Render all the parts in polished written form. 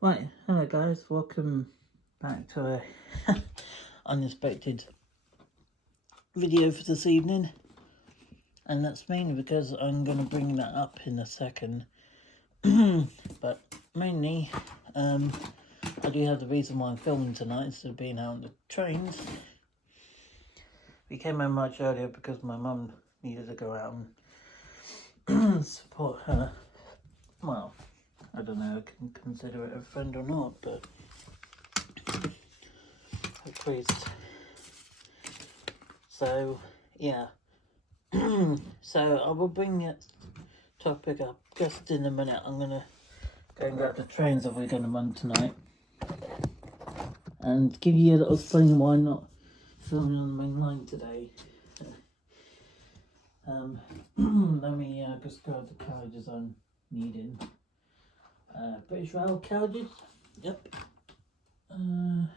Right, hello guys, welcome back to a unexpected video for this evening, and that's mainly because I'm going to bring that up in a second, but mainly I do have the reason why I'm filming tonight instead of being out on the trains. We came home much earlier because my mum needed to go out and support her. Well, I don't know, I can consider it a friend or not, but a priest. So, yeah. So I will bring that topic up just in a minute. I'm going to go and grab the trains that we're going to run tonight. And give you a little explain why I'm not filming on the main line today. Let me just grab the carriages I'm needing. British Rail carriages. Yep. Don't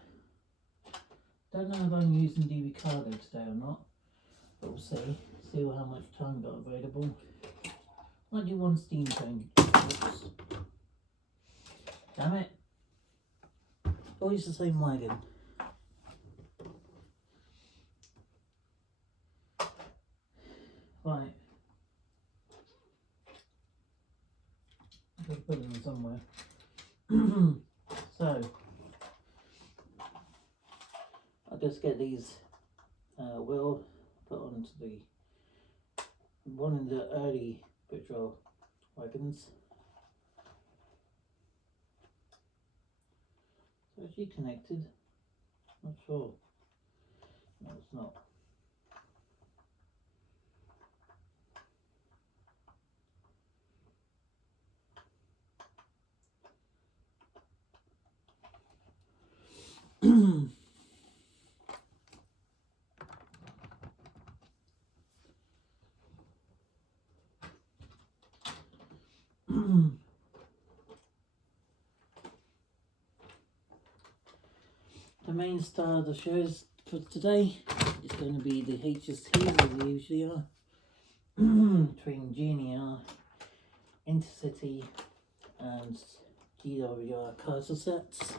know if I'm using DB Cargo today or not, but we'll see. See how much time I've got available. Might do one steam train. Oops. Damn it. Always the same wagon. Right. I've got to put them somewhere. So, I'll just get these wheel put onto the one of the early petrol wagons. So is she connected? Not sure. No, it's not. The main star of the shows for today is going to be the HSTs, as they usually are. Between GNR, Intercity and GWR Castlesets.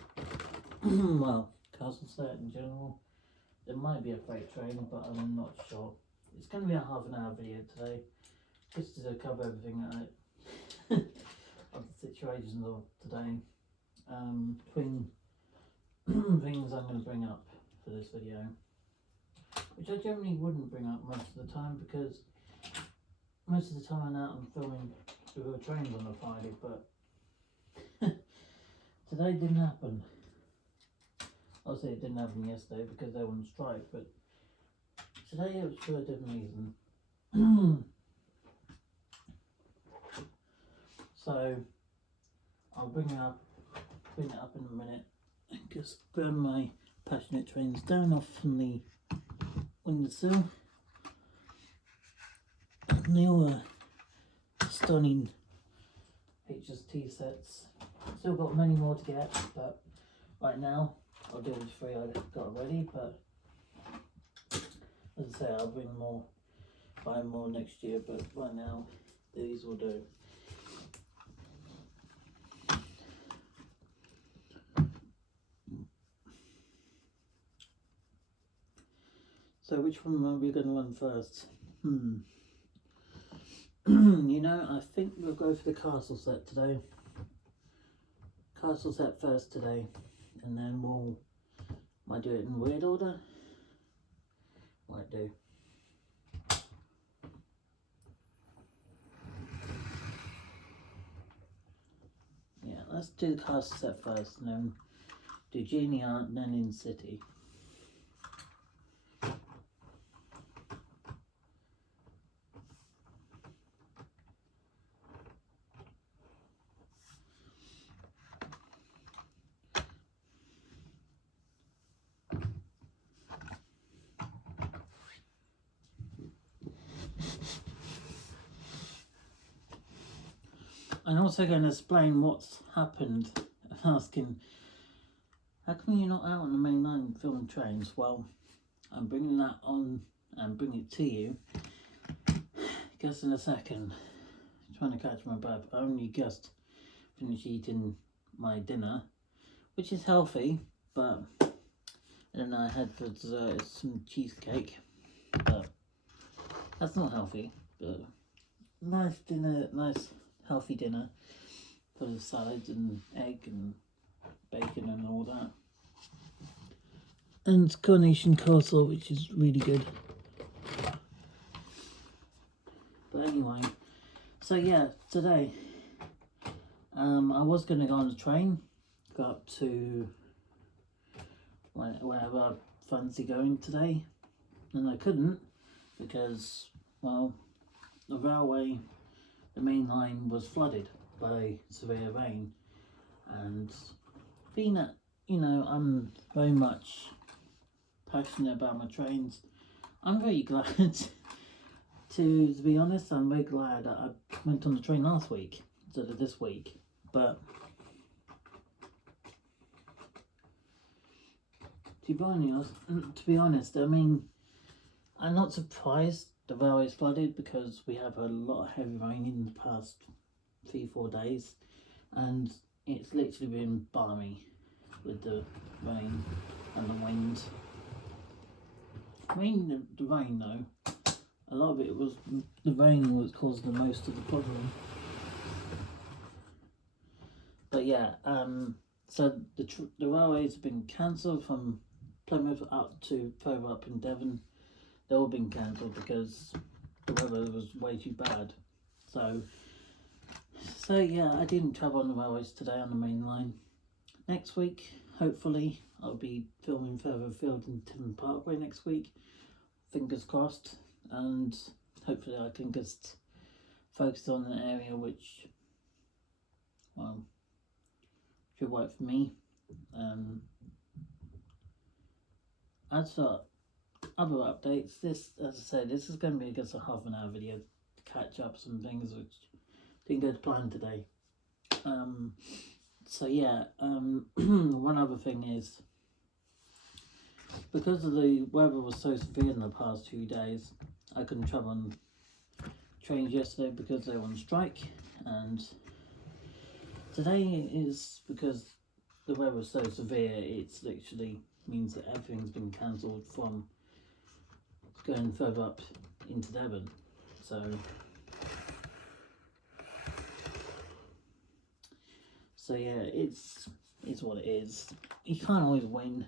Well, Castleset in general. There might be a freight train, but I'm not sure. It's going to be a half an hour video today, just to cover everything of the situations of today. Between things I'm going to bring up for this video, which I generally wouldn't bring up most of the time, because most of the time I'm filming with the trains on a Friday, but today didn't happen. Obviously it didn't happen yesterday because they were on strike, but today it was for a different reason. So I'll bring it up in a minute, and just grab my Passionate Trains down off from the windowsill. And they all are stunning HST sets. Still got many more to get, but right now I'll do with 3 I've got already, but as I say, I'll buy more next year, but right now these will do. So which one are we going to run first? You know, I think we'll go for the Castleset today. Castleset first today, and then might do it in weird order. Might do. Yeah, let's do the Castleset first, and then do GNR, and then in City. I'm also going to explain what's happened. Asking, how come you're not out on the main line filming trains? Well, I'm bringing that on and bring it to you just in a second. Trying to catch my breath. I only just finished eating my dinner which is healthy, but and then I had for dessert some cheesecake, but that's not healthy. But nice dinner, nice healthy dinner, full of salad and egg and bacon and all that, and coronation coleslaw, which is really good. But anyway, so yeah, today I was going to go on the train, go up to wherever I fancy going today, and I couldn't because, well, the railway, the main line was flooded by severe rain, and being that, you know, I'm very much passionate about my trains, I'm very glad to be honest, I'm very glad that I went on the train last week instead of this week. But to be honest, I mean, I'm not surprised the railway is flooded because we have a lot of heavy rain in the past 3-4 days, and it's literally been balmy with the rain and the wind. I mean, the rain though, a lot of it was, the rain was causing the most of the problem. But yeah, so the railways have been cancelled from Plymouth up to further up in Devon. They've all been cancelled because the weather was way too bad. So yeah, I didn't travel on the railways today on the main line. Next week, hopefully, I'll be filming further afield in Devon Parkway next week. Fingers crossed, and hopefully I can just focus on an area which, well, should work for me. As for other updates, this, as I said, this is going to be just a half an hour video to catch up some things which didn't go to plan today. So yeah, one other thing is, because of the weather was so severe in the past 2 days, I couldn't travel on trains yesterday because they were on strike, and today is because the weather was so severe, it's literally means that everything's been cancelled from going further up into Devon. So yeah, it's what it is. You can't always win,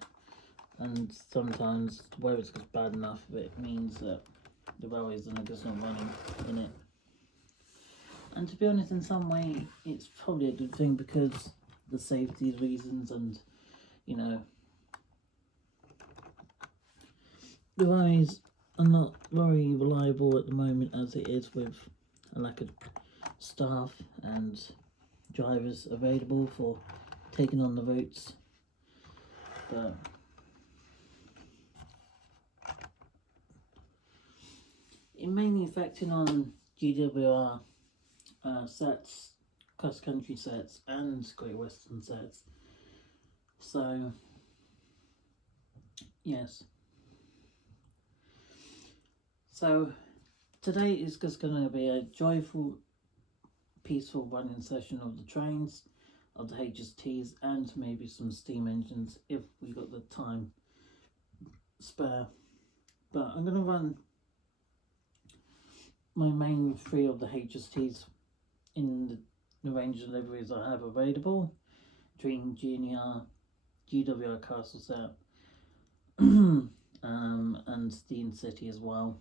and sometimes the weather's just bad enough that it means that the railways are just not running in it. And to be honest, in some way, it's probably a good thing because the safety reasons, and you know, the railways are not very reliable at the moment as it is, with a lack of staff and drivers available for taking on the routes. But it mainly affecting on GWR sets, cross country sets and Great Western sets. So yes, so today is just going to be a joyful, peaceful running session of the trains, of the HSTs, and maybe some steam engines if we got the time spare. But I'm going to run my main 3 of the HSTs in the range of deliveries I have available, between GNR, GWR Castle Set, and Steam City as well.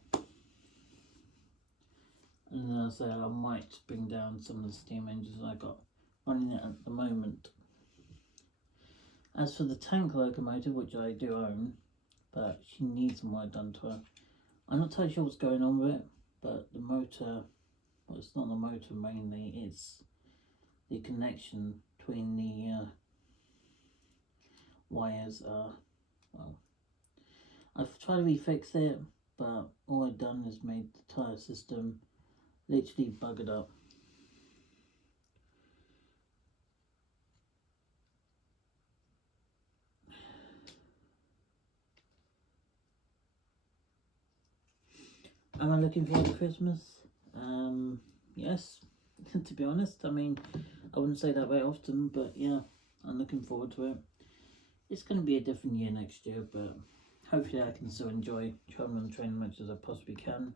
And as I say, I might bring down some of the steam engines I got running it at the moment. As for the tank locomotive, which I do own, but she needs some work done to her. I'm not totally sure what's going on with it, but the motor, well, it's not the motor mainly, it's the connection between the wires are, well, I've tried to refix it, but all I've done is made the tyre system literally buggered up. Am I looking forward to Christmas? Yes, to be honest. I mean, I wouldn't say that very often, but yeah, I'm looking forward to it. It's going to be a different year next year, but hopefully I can still enjoy travelling on the train as much as I possibly can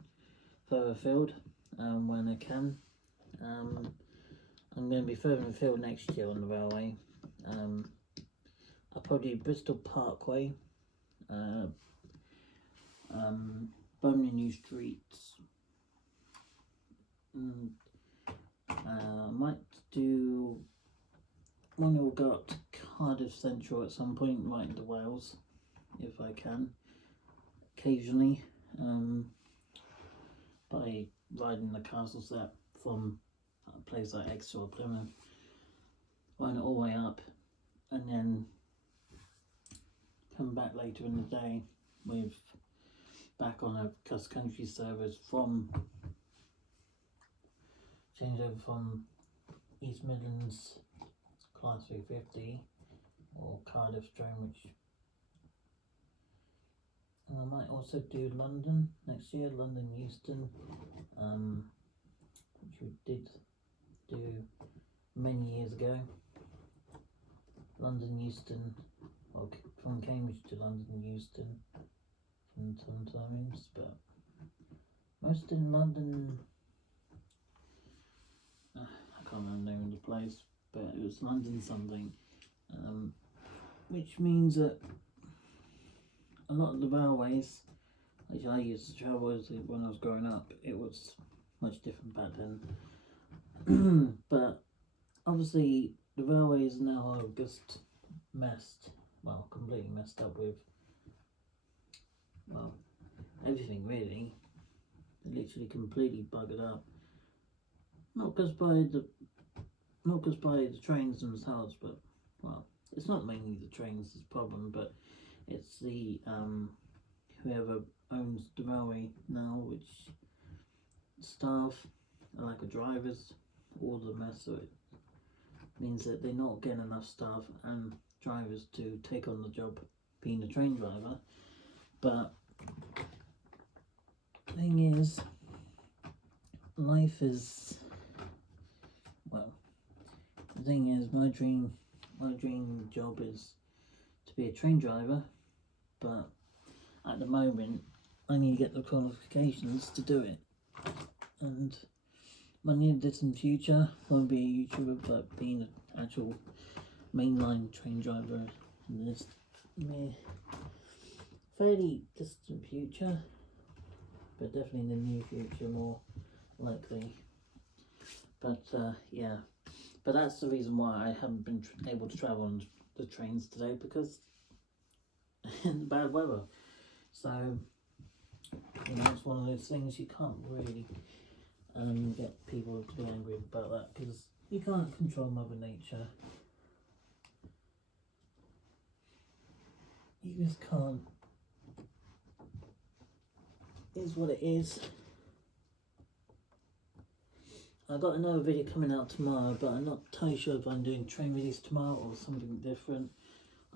further afield when I can. I'm going to be further afield next year on the railway. I'll probably do Bristol Parkway, Birmingham New Streets. I might do one that will go up to Cardiff Central at some point, right into Wales, if I can, occasionally, by riding the castle set from a place like Exeter or Plymouth, riding it all the way up, and then come back later in the day with back on a cross country service from change over from East Midlands Class 350 or Cardiff Stonebridge. And I might also do London next year, London Euston, which we did do many years ago. London Euston, or from Cambridge to London Euston sometimes, but most in London. I can't remember the name of the place, but it was London something, which means that a lot of the railways which I used to travel with when I was growing up, it was much different back then. But obviously the railways now are just completely messed up with, everything really. They're literally completely buggered up. Not just by the trains themselves, but it's not mainly the trains that's the problem, but it's the whoever owns the railway now, which staff, like the drivers, all the mess of it means that they're not getting enough staff and drivers to take on the job being a train driver. But the thing is, life is, the thing is, my dream job is to be a train driver, but at the moment I need to get the qualifications to do it. And my near distant future won't be a YouTuber, but being an actual mainline train driver in this fairly distant future, but definitely in the near future more likely. But yeah, but that's the reason why I haven't been able to travel on the trains today, because the bad weather. So it's one of those things you can't really get people to be angry about that, because you can't control Mother Nature. You just can't. It is what it is. I've got another video coming out tomorrow, but I'm not totally sure if I'm doing train videos tomorrow or something different.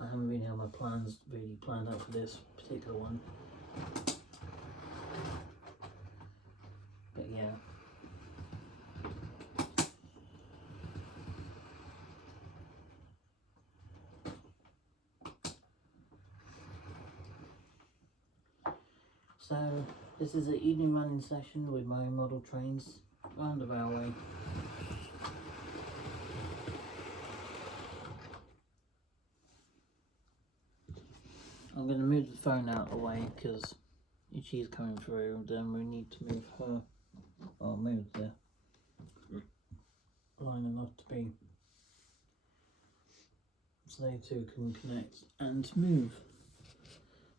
I haven't really had my plans really planned out for this particular one. But yeah. So this is an evening running session with my model trains around the railway. I'm going to move the phone out of the way because if she's coming through, then we need to move her, or move the line enough to be so they two can connect and move.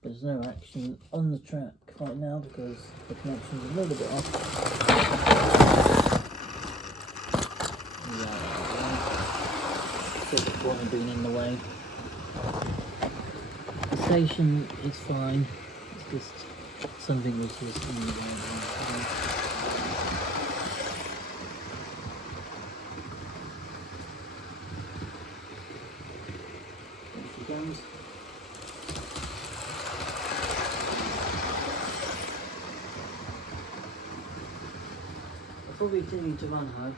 But there's no action on the track right now because the connection's a little bit off. The corner being in the way. The station is fine. It's just something which is in the way. There she goes. I'll probably continue to run her,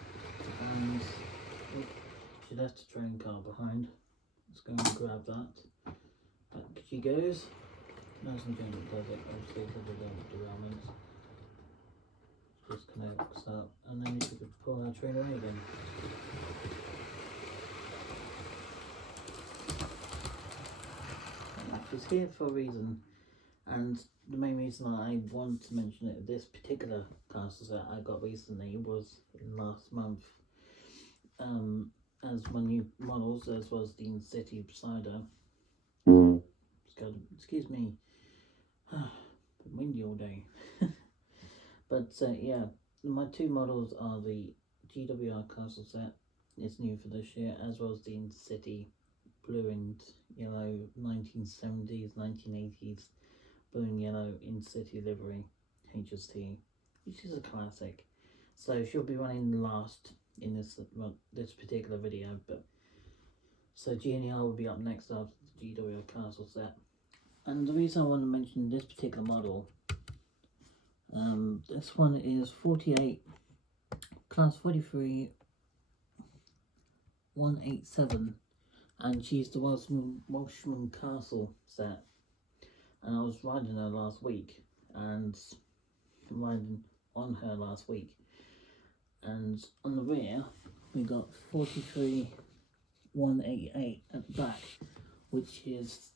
and she left a train car behind, Let's go and grab that. Back she goes. Nice and gentle does it, obviously, because we don't have derailments. Just connects up, and then you could pull our train away again. She's here for a reason, and the main reason I want to mention it, this particular castle set I got recently was in last month, as my new models, as was the City beside her. Excuse me, been windy all day. But yeah, my two models are the GWR castle set, it's new for this year, as well as the City blue and yellow 1970s, 1980s blue and yellow City livery HST, which is a classic. So she'll be running last in this particular video, but so GNR will be up next after the GWR castle set. And the reason I want to mention this particular model, this one is 48 class 43 187, and she's the Welshman Castle set, and I was riding her last week, and riding on her last week, and on the rear we got 43 188 at the back, which is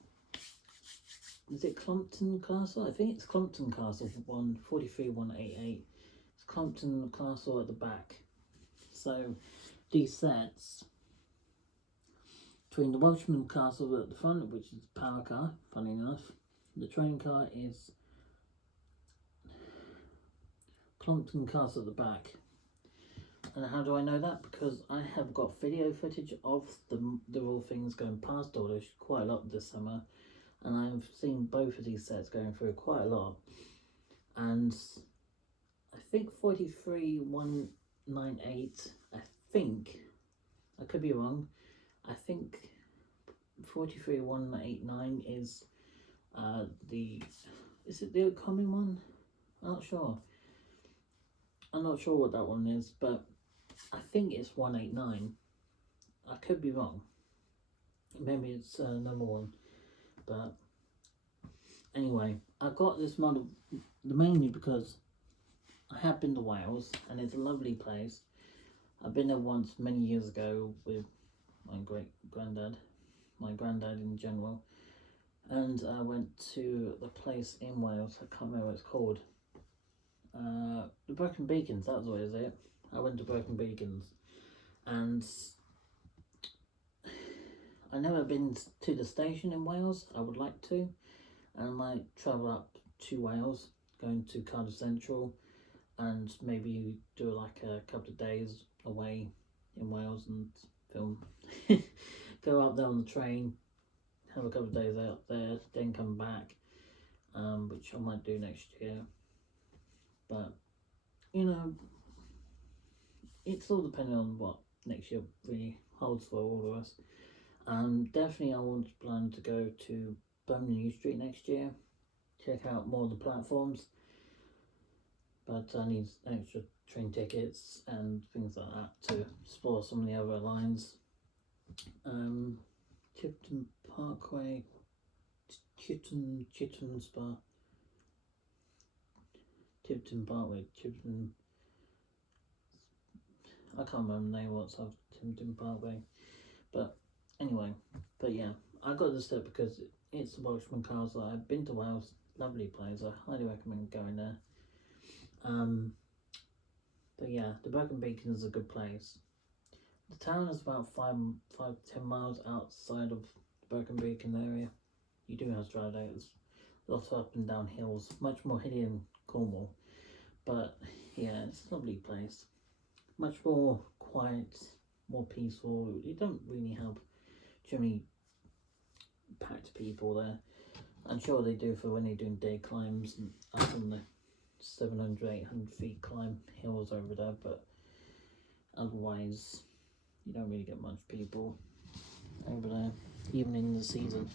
it Clompton Castle? I think it's Clompton Castle for 43 188. It's Clompton Castle at the back. So these sets, between the Welshman Castle at the front, which is the power car, funny enough, the training car is Clompton Castle at the back. And how do I know that? Because I have got video footage of the real things going past Dawlish quite a lot this summer, and I've seen both of these sets going through quite a lot. And I think 43 198, I think, I could be wrong, I think 43 189 is is it the upcoming one? I'm not sure. I'm not sure what that one is, but I think it's 189. I could be wrong. Maybe it's number one. But anyway, I got this model mainly because I have been to Wales, and it's a lovely place. I've been there once many years ago with my granddad in general, and I went to the place in Wales, I can't remember what it's called, the Brecon Beacons, that's what it is. I went to Brecon Beacons, and I've never been to the station in Wales. I would like to, and I might travel up to Wales, going to Cardiff Central, and maybe do like a couple of days away in Wales and film. Go up there on the train, have a couple of days out there, then come back, which I might do next year. But you know, it's all depending on what next year really holds for all of us. Definitely I want to plan to go to Birmingham New Street next year, check out more of the platforms, but I need extra train tickets and things like that to explore some of the other lines. Chipton Parkway, Chipton Parkway, I can't remember the name of what's off Chipton Parkway, but anyway, but yeah, I got this set because it's the Welshman Castle. I've been to Wales, lovely place, I highly recommend going there. But yeah, the Brecon Beacon is a good place. The town is about 5 to 10 miles outside of the Brecon Beacon area. You do have to drive there, it's lots of up and down hills, much more hilly than Cornwall, but yeah, it's a lovely place, much more quiet, more peaceful. You don't really have too many packed people there. I'm sure they do for when they're doing day climbs and up on the 700-800 feet climb hills over there, but otherwise you don't really get much people over there, even in the season.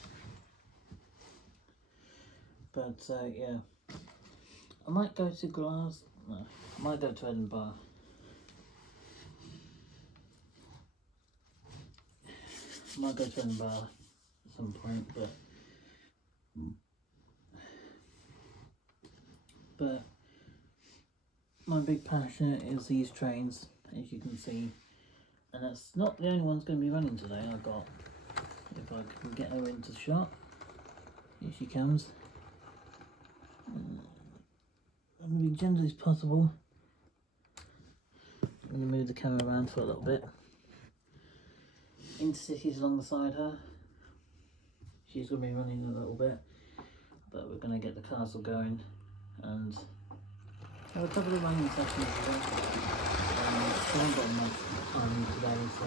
But yeah, I might go to I might go to Edinburgh. I might go to Edinburgh some point, but my big passion is these trains, as you can see, and that's not the only one's going to be running today. I got, if I can get her into the shot, here she comes. I'm going to be gentle as possible. I'm going to move the camera around for a little bit. Intercity's alongside her. She's going to be running a little bit, but we're going to get the castle going and have a couple of running sessions today. I haven't got much time today, so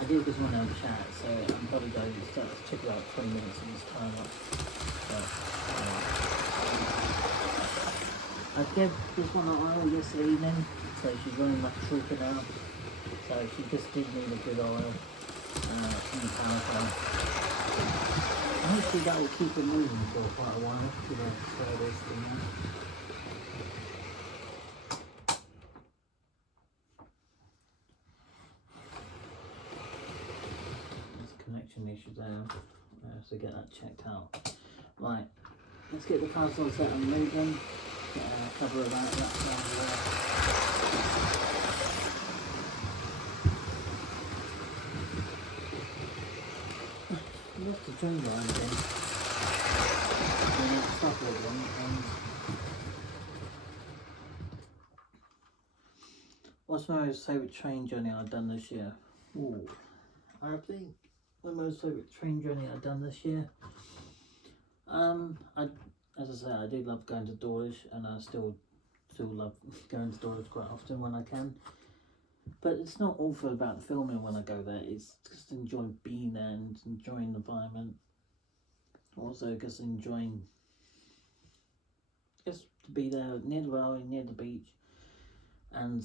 I do just want to have a chat, so I'm probably going to start to took about 20 minutes of this time up. But, I gave this one an oil yesterday evening, so she's running like a trooper now. So she just did need a good oil in the power plant. Hopefully that will keep her moving for quite a while, give her service and that. There's a connection issue there. I have to get that checked out. Right, let's get the castle set and moving. Get a cover of that down there. Lots of train lines in. We need to stop with them. And what's my most favourite train journey I've done this year? Ooh, I think my most favourite train journey I've done this year. As I say, I do love going to Dawlish, and I still love going to Dawlish quite often when I can. But it's not all for about the filming when I go there. It's just enjoying being there and enjoying the environment. Also, just enjoying just to be there near the railway, near the beach, and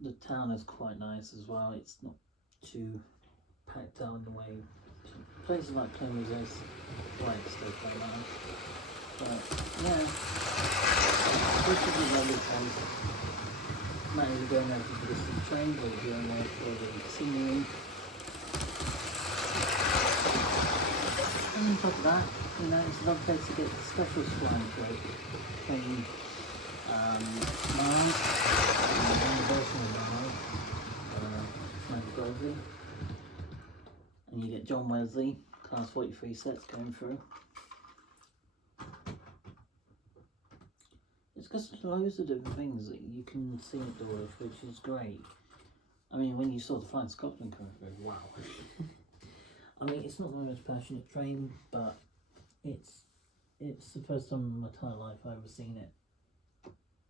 the town is quite nice as well. It's not too packed out in the way. Places like Plymouth is still quite nice. But yeah, this is a lovely place. Might even go there for the distant train, or go there for the scenery. And on top of that, you know, it's a lovely place to get the specials flying through. Between Miles, and the version of Miles, Michael Grosley. And you get John Wesley, Class 43 sets going through. It's got loads of different things that you can see at Dawlish, which is great. I mean, when you saw the Flying Scotsman coming through, wow. I mean, it's not my most passionate train, but it's the first time in my entire life I've ever seen it.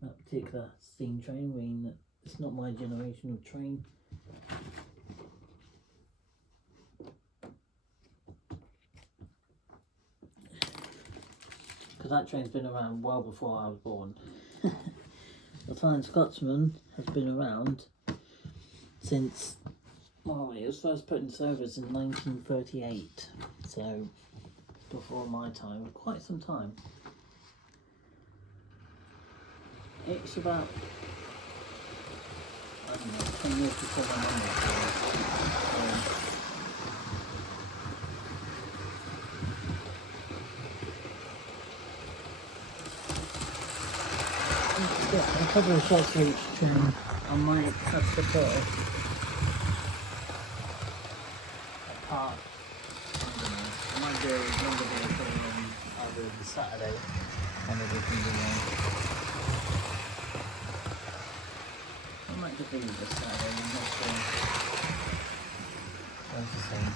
That particular steam train, meaning that it's not my generation of train. Because that train's been around well before I was born. The Flying Scotsman has been around since, well, it was first put in service in 1938, so before my time, quite some time. It's about, I don't know, 10 years before my mum was born. Yeah, a couple of shots for each train. I might have to put a part, I don't know, I might do a longer video on either the Saturday on the weekend I might just do this Saturday and not that's the same.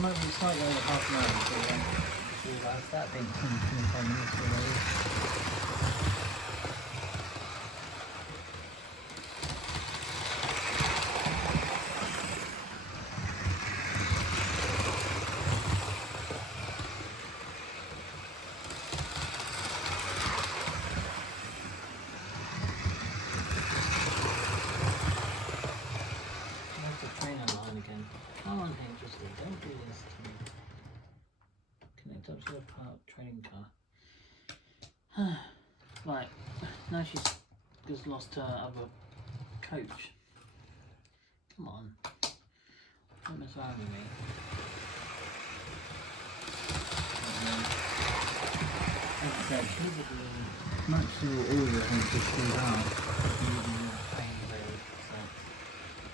Might be slightly over half an hour until then. Realise that being 25 minutes already. There's the train online again. Come on, Interesting, don't do this to me. Top Power trading car. Right, now she's just lost her other coach. Come on, don't mess around with me. Like I said, typically, much to all your HST are using your pain blade. So,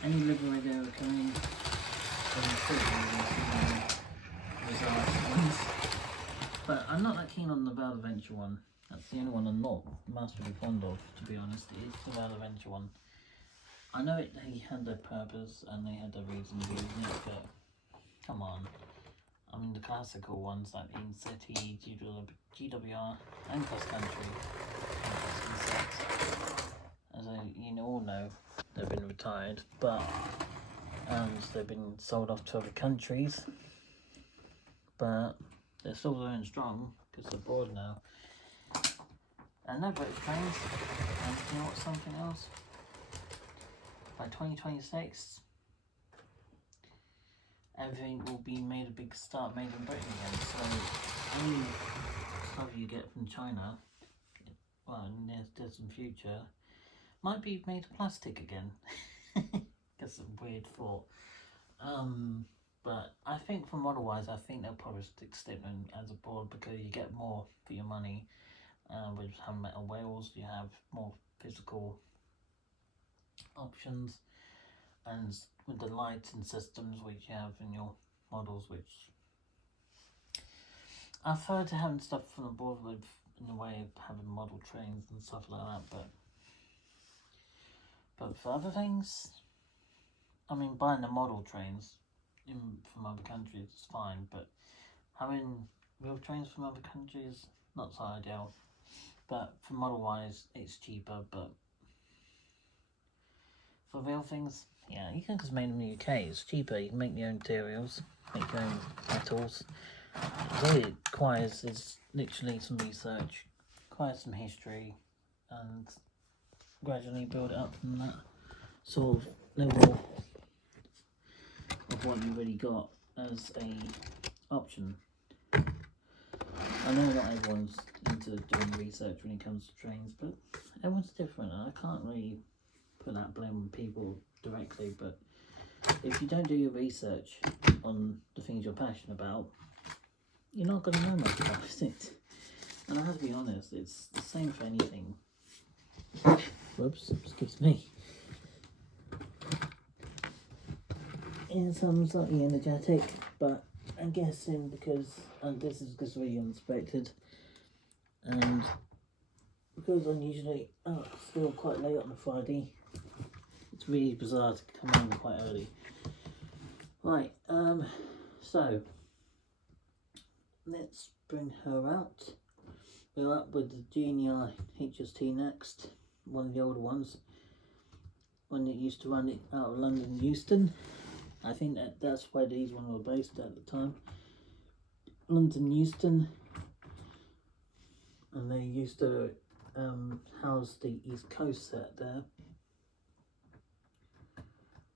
any Liberator coming, ones. But I'm not that keen on the Val Adventure one. That's the only one I'm not massively fond of, to be honest. It's the Val Adventure one. I know they had their purpose and they had their reason for using it, but come on. I mean, the classical ones like In-City, GWR, and Cross Country, as you all know, they've been retired, but they've been sold off to other countries, but they're still going strong because they're bored now. And no British trains. And you know what's something else? By 2026, everything will be made in Britain again. So any stuff you get from China, well, in the distant future, might be made of plastic again. That's a weird thought. But I think for model-wise, I think they'll probably stick them as a board because you get more for your money. With having metal wheels, you have more physical options, and with the lights and systems which you have in your models, which I prefer to having stuff from the board with in the way of having model trains and stuff like that. But for other things, I mean, buying the model trains from other countries is fine, but having real trains from other countries, not so ideal. But for model wise, it's cheaper, but for real things, yeah, you can, because made in the UK, it's cheaper. You can make your own materials, make your own metals. All it requires is literally some research, requires some history, and gradually build it up from that sort of level of what you really got as a option. I know not everyone's into doing research when it comes to trains, but everyone's different, and I can't really put that blame on people directly, but if you don't do your research on the things you're passionate about, you're not going to know much about it. And I have to be honest, it's the same for anything. Whoops, excuse me. Yes, I'm slightly energetic, but I'm guessing because, and this is just really unexpected, and because I'm usually still quite late on a Friday, it's really bizarre to come on quite early. Right, so let's bring her out. We're up with the Junior HST next, one of the older ones, one that used to run it out of London Euston. I think that's where these ones were based at the time, London Euston, and they used to house the East Coast set there.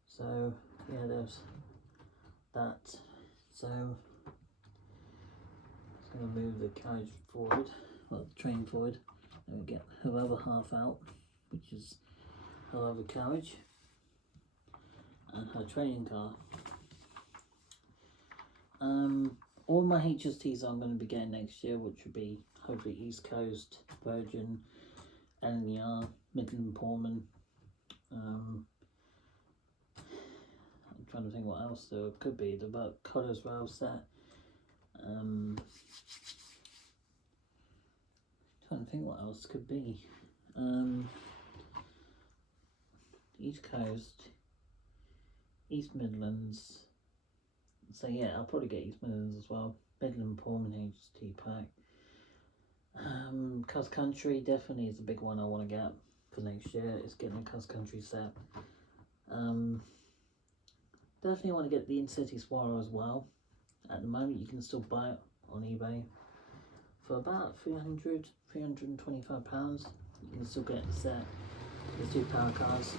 So yeah, there's that. So I'm going to move the carriage forward, well, the train forward, and we get her other half out, which is her other carriage and her training car. All my HSTs I'm going to be getting next year, which will be hopefully East Coast, Virgin, LNER, Midland Pullman. I'm trying to think what else there could be. The Colours Rail set. Trying to think what else could be. East Coast, East Midlands. So yeah, I'll probably get East Midlands as well. Midland Pullman HST pack. Cross Country definitely is a big one I want to get for next year. It's getting a Cross Country set. Definitely want to get the In-City Swallow as well. At the moment you can still buy it on eBay for about £325. You can still get the set. There's 2 power cars.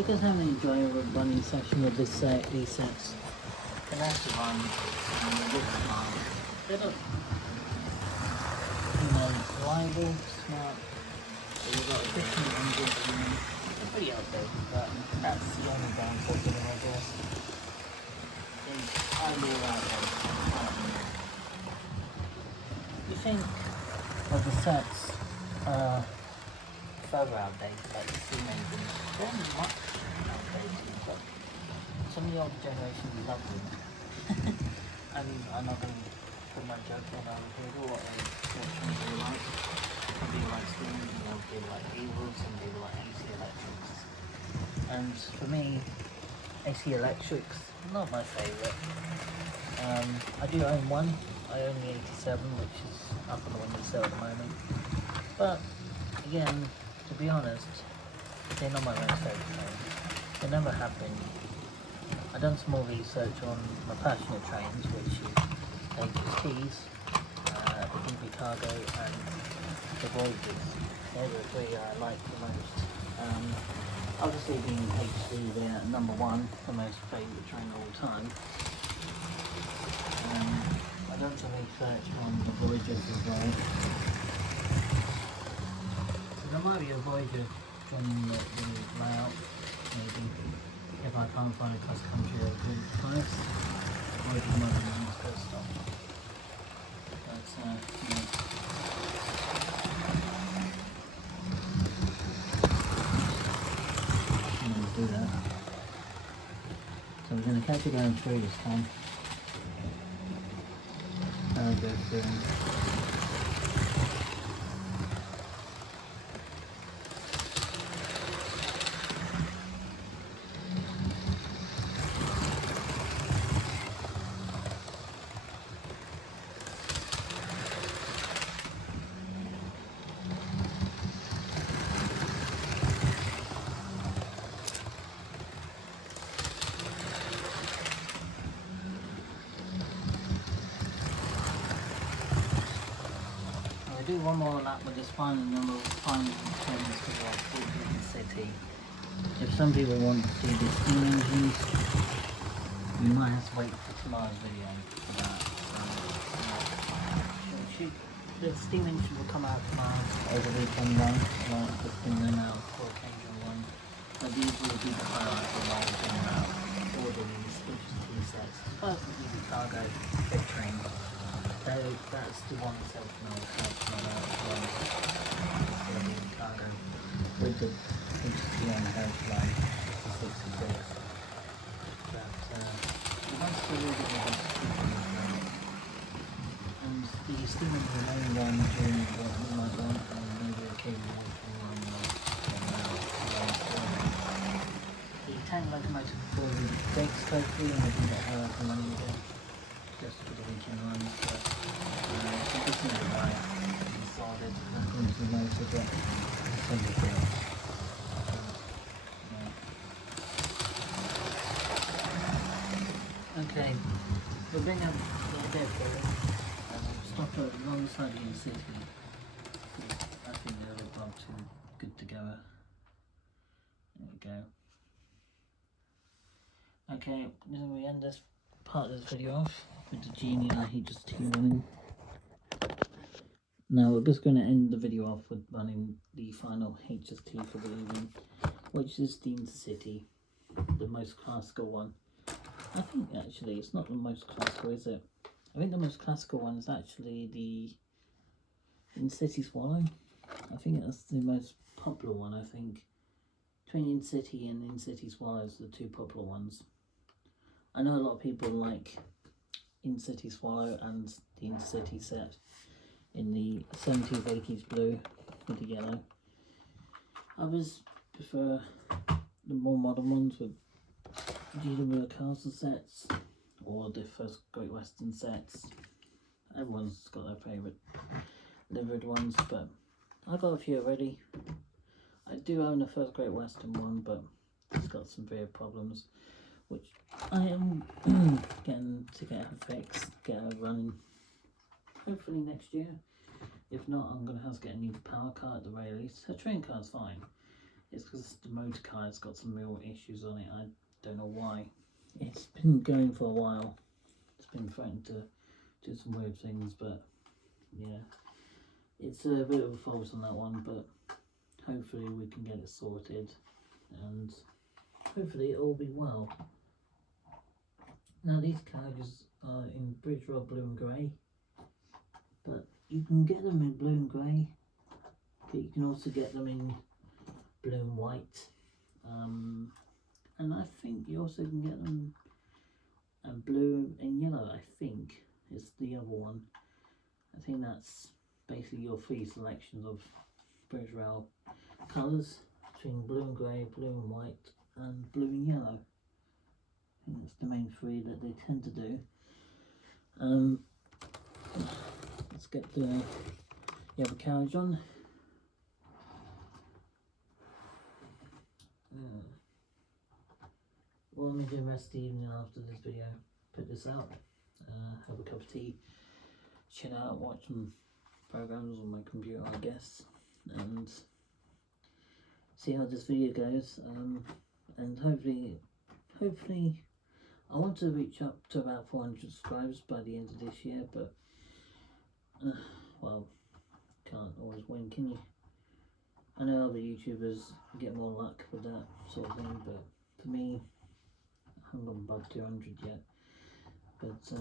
you guys have an enjoyable running session with these sets, can actually run in a good time. They're not, reliable, smart. They've got efficient engines in them. They're pretty outdated, but that's the only downfall to them, I guess. I really like them. You think of the sets further outdated, like the steam engines, they're much outdated, but some of the older generations love them. I'm not going to put my joke on other people what trains they like. Some people like steam, some people like diesels, some people like AC electrics. And for me, AC electrics, not my favourite. I do own one. I own the 87, which is up on the windowsill at the moment. But again, to be honest, they're not my most favourite trains. They never have been. I've done some more research on my passenger trains, which is HSTs, the DB Cargo, and the Voyagers. They're the three I like the most. Obviously, being HD, they're number one, the most favourite train of all time. I've done some research on the Voyagers as well. So there might be a Voyager joining the layout, maybe, if I can't find a cross country at a good price. Voyager might be the first stop. But, yeah. I'm going to do that. So we're going to catch it going through this time. I'll go through. Do one more lap with this final number of final trains to the Auckland City. If some people want to see the steam engines, you might have to wait for tomorrow's video for that. The steam engine will come out tomorrow over the weekend run, like putting them out for occasional one. But these will be the highlights of my weekend out. All of these HST sets. First will be the cargo big trains. So that's the one set now as well. The cargo with the HT on the head line, the 66. But the ones that really good ones and the steam engine will only run during what we might want, and maybe occasionally run the tank locomotive for the brakes totally, and we can get her up and running again. Just for the weekend runs, but this is why we started according to the motor, but Sunday thing. Okay, we'll bring up the depot and we'll stop alongside the city. I think they're about to good together. There we go. Okay, then we end this part of this video off with the Genie HST running. Now we're just going to end the video off with running the final HST for the evening, which is the Intercity, the most classical one. I think actually it's not the most classical, is it? I think the most classical one is actually the Intercity Swallow. I think that's the most popular one, I think. Between Intercity and Intercity Swallow is the two popular ones. I know a lot of people like Intercity Swallow and the Intercity set in the 70s, 80s blue with the yellow. Others prefer the more modern ones with GW Castle sets or the first Great Western sets. Everyone's got their favourite liveried ones, but I've got a few already. I do own a first Great Western one, but it's got some real problems, which I am getting to get her fixed, get her running, hopefully next year. If not, I'm going to have to get a new power car at the very least. Her train car's fine, It's because the motor car has got some real issues on it. I don't know why. It's been going for a while. It's been threatening to do some weird things, but yeah, it's a bit of a fault on that one, but hopefully we can get it sorted and hopefully it'll be well. Now these carriages are in Bridgewell blue and grey, but you can get them in blue and grey, but you can also get them in blue and white, and I think you also can get them in blue and yellow. I think is the other one. I think that's basically your three selections of Bridgewell colours, between blue and grey, blue and white, and blue and yellow. I think that's the main three that they tend to do. Let's get the other carriage on. What I'm going to do the rest of the evening after this video, put this out, have a cup of tea, chill out, watch some programs on my computer I guess, and see how this video goes, and hopefully I want to reach up to about 400 subscribers by the end of this year, but well, can't always win, can you? I know other YouTubers get more luck with that sort of thing, but for me, I haven't got above 200 yet, but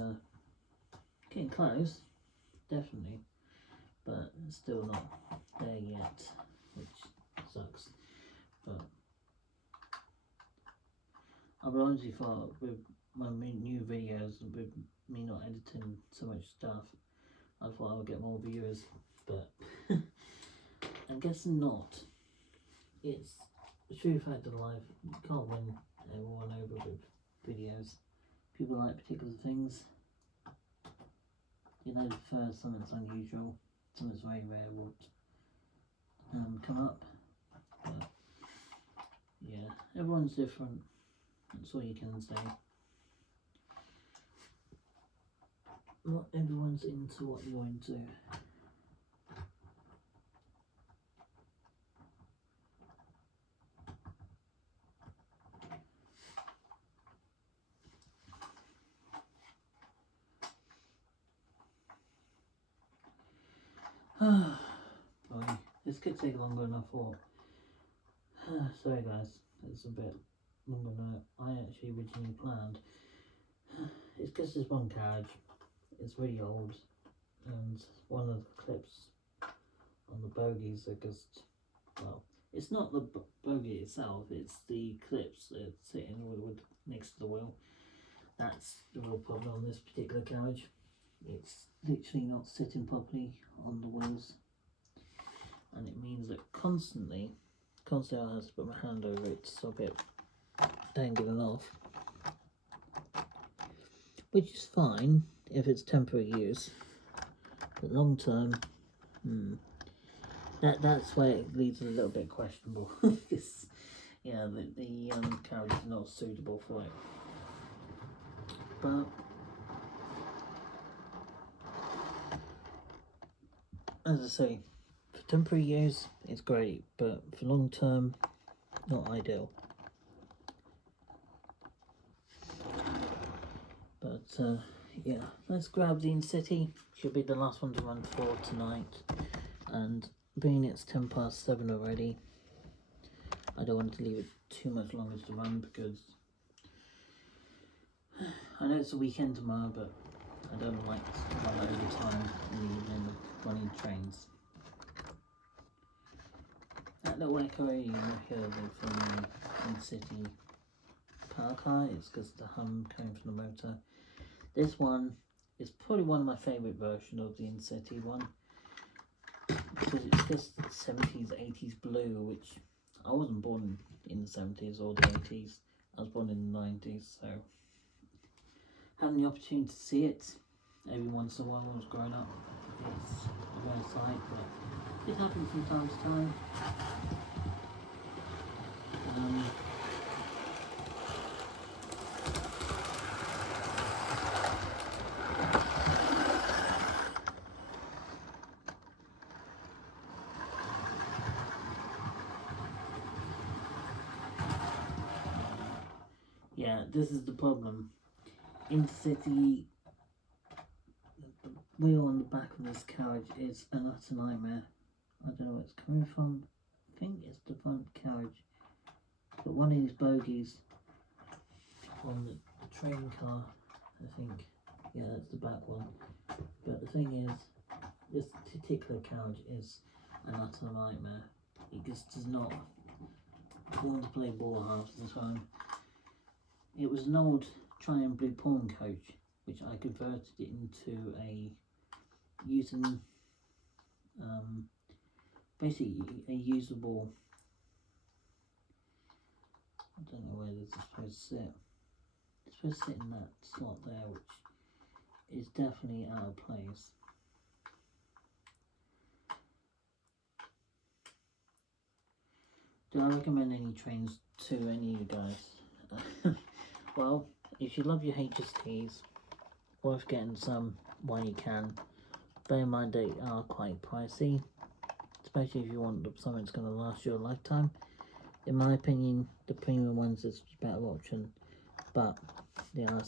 getting close, definitely, but still not there yet, which sucks. But I've honestly thought with my new videos, with me not editing so much stuff, I thought I would get more viewers, but I'm guessing not. It's the true fact of life, you can't win everyone over with videos. People like particular things. You know, first something that's unusual, something that's very rare would come up. But yeah, everyone's different. That's all you can say. Not everyone's into what you're into. Boy, this could take longer than I thought. Sorry guys, it's a bit longer than I actually originally planned. It's because there's one carriage, it's really old, and one of the clips on the bogies are just, well, it's not the bogie itself, it's the clips that sit in with next to the wheel. That's the real problem on this particular carriage. It's literally not sitting properly on the wheels, and it means that constantly I have to put my hand over it to stop it dangling off, which is fine if it's temporary use, but long term, that's where it leaves a little bit questionable. Because yeah, the carriage is not suitable for it, but as I say, for temporary use it's great, but for long term, not ideal. But yeah, let's grab the InCity. Should be the last one to run for tonight, and being it's 7:10 already, I don't want to leave it too much longer to run, because I know it's a weekend tomorrow, but I don't like to run overtime in the evening of running trains. That little echo you hear from the InCity power car, it's because the hum coming from the motor. This one is probably one of my favourite versions of the InCity one, because it's just 70s, 80s blue, which I wasn't born in the 70s or the 80s, I was born in the 90s, so having the opportunity to see it every once in a while when I was growing up, it's a rare sight, but it happens from time to time. Yeah, this is the problem. Intercity, the wheel on the back of this carriage is an utter nightmare. I don't know where it's coming from. I think it's the front carriage. But one of these bogies on the train car, I think. Yeah, that's the back one. But the thing is, this particular carriage is an utter nightmare. It just does not want to play ball half the time. It was an old Triumph Blue Pawn coach, which I converted it into a using basically a usable. I don't know where this is supposed to sit. It's supposed to sit in that slot there, which is definitely out of place. Do I recommend any trains to any of you guys? Well, if you love your HSTs, worth getting some while you can. Bear in mind they are quite pricey, especially if you want something that's going to last you a lifetime. In my opinion, the premium ones is a better option, but they are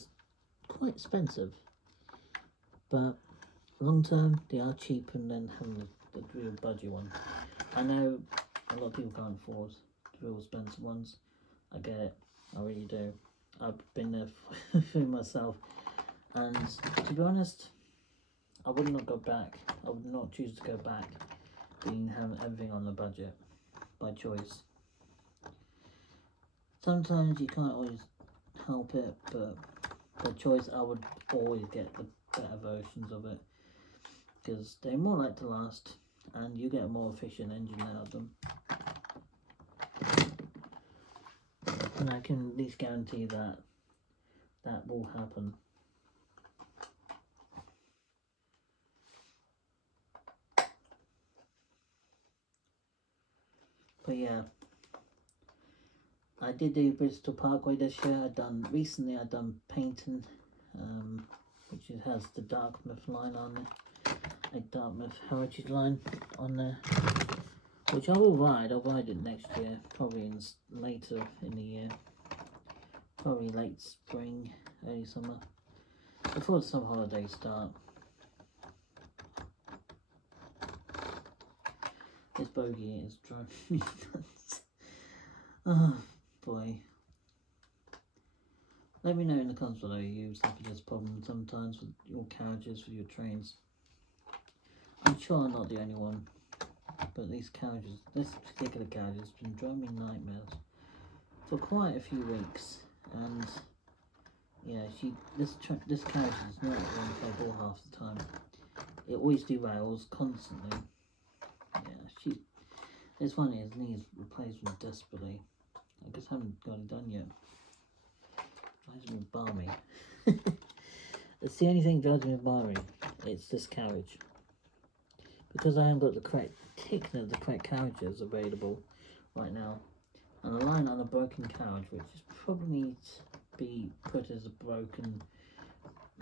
quite expensive. But long term, they are cheaper than having the real budget one. I know a lot of people can't afford the real expensive ones. I get it, I really do. I've been there for myself, and to be honest, I would not go back. I would not choose to go back being having everything on the budget by choice. Sometimes you can't always help it, but by choice I would always get the better versions of it, because they're more likely to last and you get a more efficient engine out of them. And I can at least guarantee that that will happen. But yeah, I did do Bristol Parkway this year. I've done painting, which has the Dartmouth line on it, a Dartmouth Heritage line on there, which I will ride. I'll ride it next year, probably later in the year, probably late spring, early summer, before the summer holidays start. This bogey is driving me nuts. Oh boy. Let me know in the comments below you suffer this problem sometimes with your carriages, with your trains. I'm sure I'm not the only one, but these carriages, this particular carriage has been driving me nightmares for quite a few weeks, and yeah, this carriage is not going to play ball half the time. It always derails constantly. Yeah, this one needs replacement desperately. I just haven't got it done yet. Drives me balmy. It's the only thing that drives me balmy. It's this carriage. Because I haven't got the correct carriages available right now. And I line on a broken carriage, which is probably needs to be put as a broken,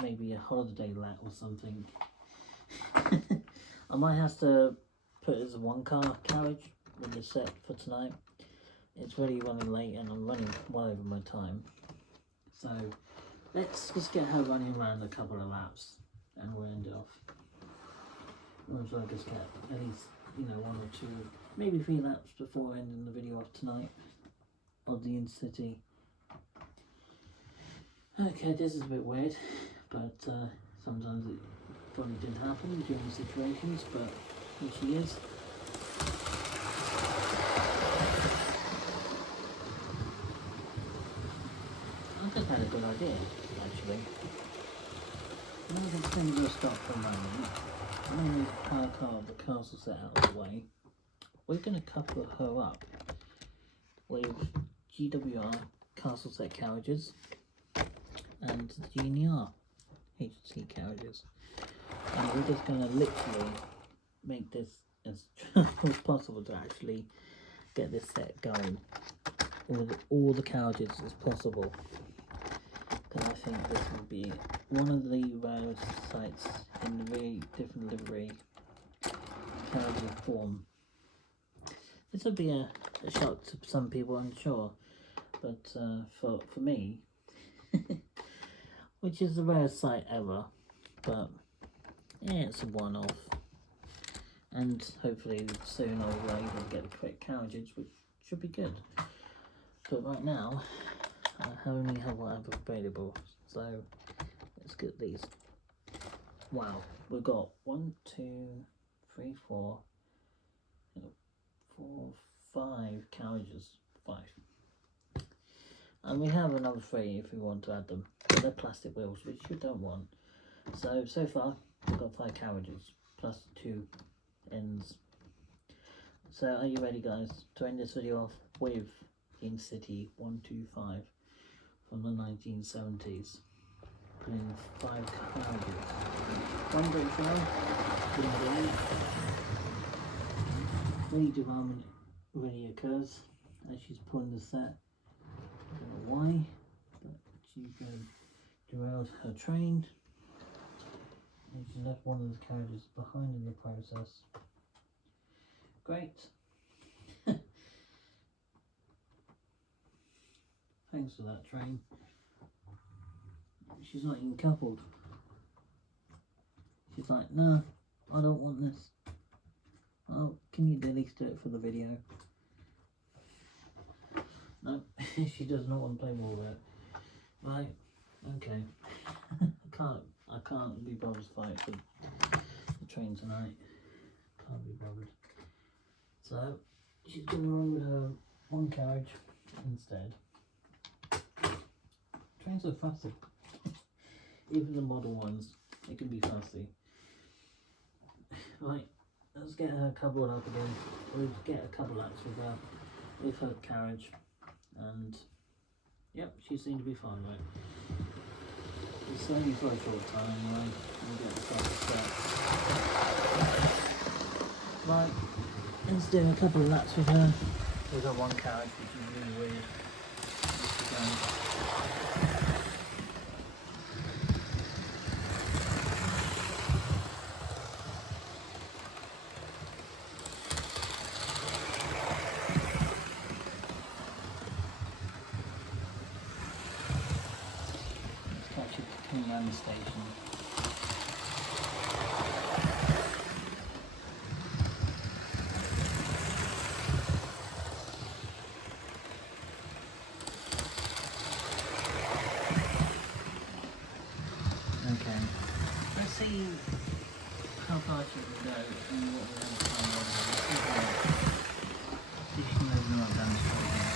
maybe a holiday let or something. I might have to put it as a one-car carriage with the set for tonight. It's really running late and I'm running well over my time. So let's just get her running around a couple of laps and we'll end it off. So I just get at least, 1 or 2, maybe 3 laps before ending the video off tonight of the Intercity. Okay, this is a bit weird, but sometimes it probably didn't happen during the situations, but here she is. I just had a good idea, actually. I'm just going to stop for a moment. I'm going to move the castle set out of the way. We're going to couple her up with GWR castle set carriages and GNR HT carriages. And we're just going to literally make this as as possible to actually get this set going with all the carriages as possible. Because I think this will be one of the rarest sites in the very different livery carriage form. This will be a shock to some people, I'm sure, but for me, which is the rarest sight ever, but yeah, it's a one-off. And hopefully soon I'll be able to get the correct carriages, which should be good. But right now, I only have what I have available, so let's get these. Wow, we've got 1, 2, 3, 4, 5 carriages. 5. And we have another 3 if we want to add them. But they're plastic wheels, which you don't want. So far, we've got 5 carriages, plus 2 ends. So are you ready, guys, to end this video off with Intercity 125 from the 1970s? Putting 5 carriages. One break down, derailment really occurs as she's pulling the set. I don't know why, but she's derailed her train and she left one of the carriages behind in the process. Great. Thanks for that, train. She's not even coupled. She's like, no, I don't want this. Oh, can you at least do it for the video? No, she does not want to play more with it. Right, okay. I can't be bothered to fight for the train tonight. Can't be bothered. So, she's going to run with her one carriage instead. Trains are fussy. Even the model ones, they can be fussy. Right, let's get her coupled up again. We'll get a couple laps with her carriage. And, yep, she seemed to be fine, right? It's only for a short time, right? We'll get the proper steps. Right, let's do a couple of laps with her. We've got one carriage, which is really weird. Let's catch it coming around the station. Okay, let's see how far she can go and what we have time on. See if she knows we're not down the straight here.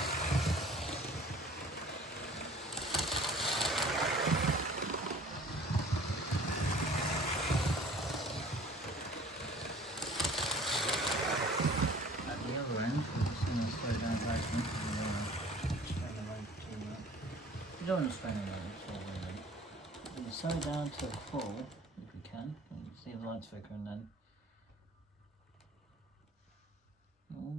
At the other end, we're just going to slow down slightly. We don't want to strain the road too much. We don't want to strain the road at all, really. We'll slow down to full if we can. You can see the lights flickering then. Oh.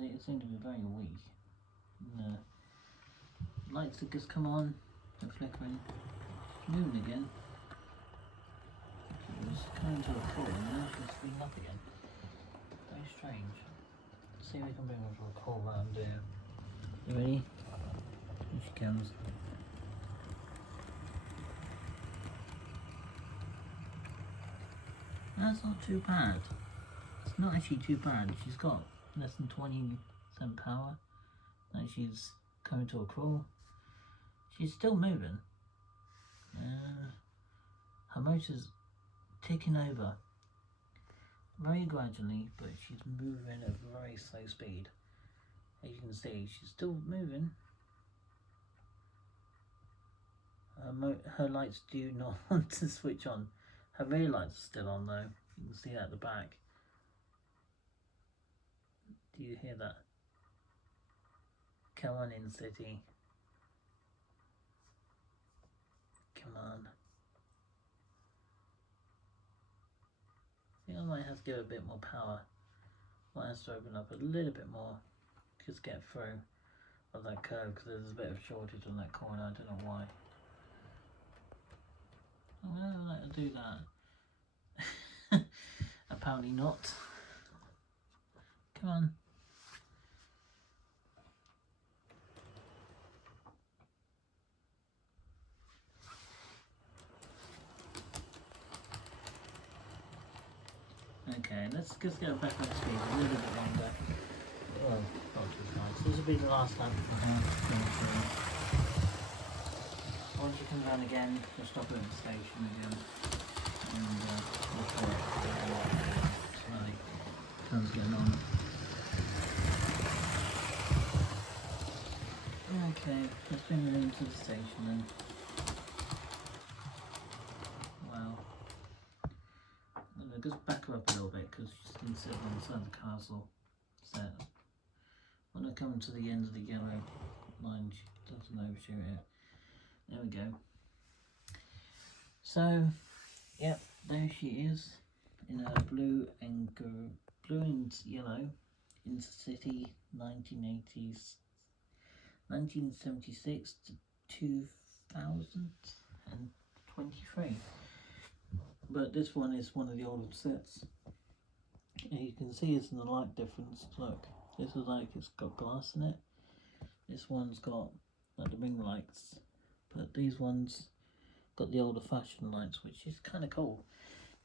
It seemed to be very weak. And the lights have just come on, they're flickering, moving again. It was coming to a call and now it's speeding up again. Very strange. Let's see if we can bring her to a call round here. You ready? Here she comes. That's not too bad. It's not actually too bad. She's got less than 20% power. Now she's coming to a crawl. She's still moving. Her motor's ticking over very gradually, but she's moving at a very slow speed. As you can see, she's still moving. Her lights do not want to switch on. Her rear lights are still on though. You can see that at the back. Do you hear that? Come on, Intercity. Come on. I think I might have to give it a bit more power. Might have to open up a little bit more. Just get through of that curve because there's a bit of shortage on that corner. I don't know why. I'm going to let her do that. Apparently not. Come on. Okay, let's just get back up to speed a little bit longer. Well, not too fast. This will be the last lap of the house. Once you come down again, just stop at the station again. And we'll call it tonight. Sun's getting on. Okay, let's bring it into the station then. Wow. I'm going to just back her up a little bit because she's been sitting on the side of the castle set. When I come to the end of the yellow line, she doesn't overshoot it. There we go. So, yep, there she is in her blue and yellow Intercity 1980s, 1976 to 2023. But this one is one of the older sets. And you can see it's in the light difference. Look, this is like it's got glass in it. This one's got like the ring lights, but these ones got the older fashioned lights, which is kind of cool.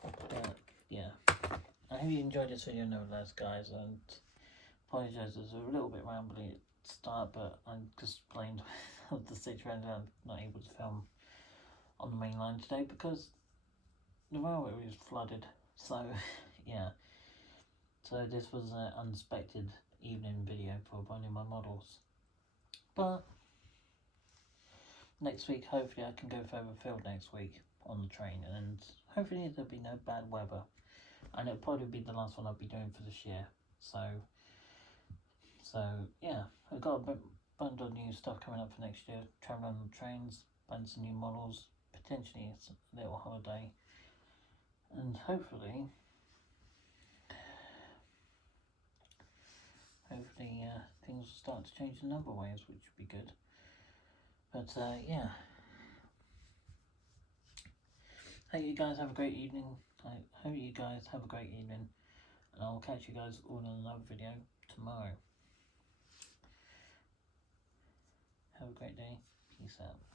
But yeah, I hope you enjoyed this video nevertheless, guys, and apologise it was a little bit rambly at the start, but I'm just explained of the situation. I'm not able to film on the main line today because the railway was flooded. So yeah, so this was an unexpected evening video for one of my models. But next week, hopefully I can go further afield next week on the train, and hopefully there'll be no bad weather. And it'll probably be the last one I'll be doing for this year. So yeah, I've got a bunch of new stuff coming up for next year. Traveling on the trains, bunch of new models, potentially it's a little holiday, and hopefully things will start to change in other ways, which would be good. But yeah, hope you guys have a great evening. I hope you guys have a great evening, and I'll catch you guys all in another video tomorrow. Have a great day. Peace out.